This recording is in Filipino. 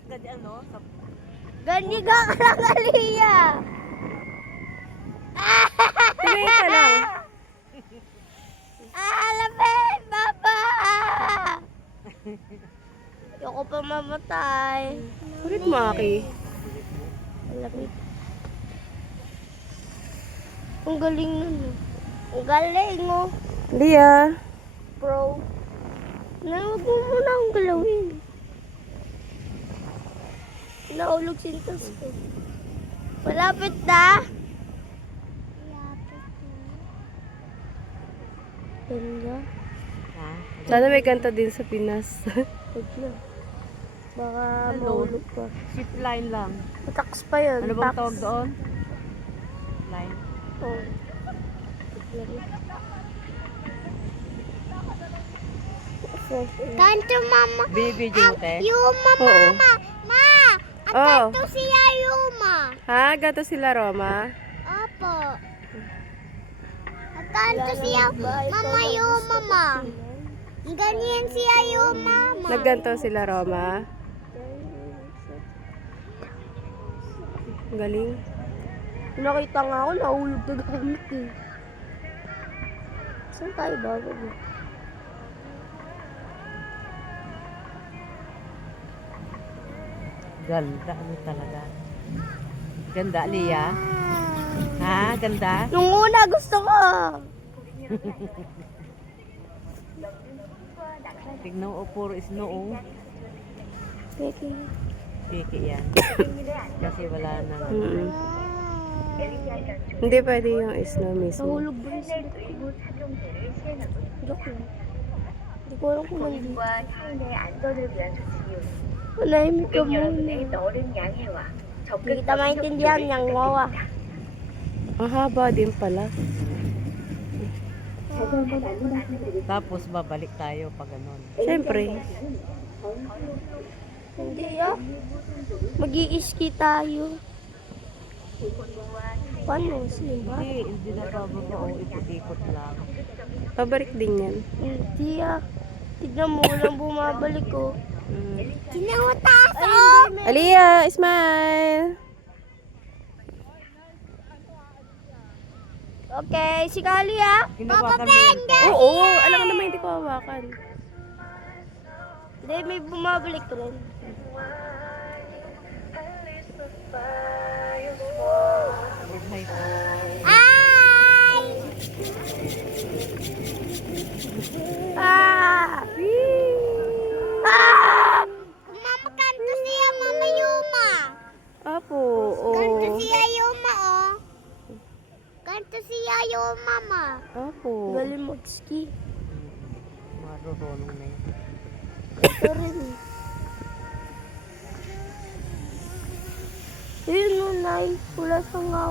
Ikot ka dyan, no? Ganiga ka lang, Aliyah. Tumingin ka lang. Lapit, Papa! Ayoko pa mamatay. Kulit mo, Aki. Lapit. Ang galing nun. Ang galing, oh. Lia. Bro. Huwag mo muna akong galawin. Naulog sintas ko. Malapit na. Ganda. Ha? Sana may kanta din sa Pinas. Huwag na. Baka Ano? maulog pa. Zip line lang. Tax pa yun. Ano bang Tax. tawag doon? Line. Oh. Tanto mama. Binibidyo mo, te? Yuma Oo. mama. Ma. Oh. Tanto siya Yuma. Ha? Gato sila Roma? Opo. Tanto siya mama Yuma ma. Ganyan siya Yuma ma. Nagganto sila Roma? Ang galing. Nakita nga ako, nahulog na gamit eh. Saan tayo bago mo? Ganda mo talaga. Ganda, Lia. Ha? Ganda? Yung una gusto ko. Tignan mo, puro snow. Peki. Piki yan. Kasi wala nang... Hindi pwede yung snow mismo. Nahulog ba yung sulit ko? Joke lang. Hindi ko alam kung nandito. Manahimik ka muna. Hindi kita maintindihan niyang wawa. Ang haba din pala. Tapos babalik tayo pag ganun. Siyempre. Hindi ah. Mag-i-ski tayo. Paano? Simba? Hindi na bababa o ikot-ikot lang. Pabalik din yan. Hindi ah. Tignan mo, walang bumabalik ko. Mm. Tignan mo taas oh! Aliyah, smile! Okay, si Kali ah. Kinabakan mo yun. Oo, alam ko naman hindi ko hawakan. Hindi, may bumabalik rin. Good night. Ay! Ah! Ah! Mama, kanto siya, Mama Yuma. Apo, Kanto oo. siya Yuma, oh. Kanto siya Yuma, ma. Apo. Galing mag-ski. Marurunong na yun. Ito rin. Yun, Nay. Wala sa nga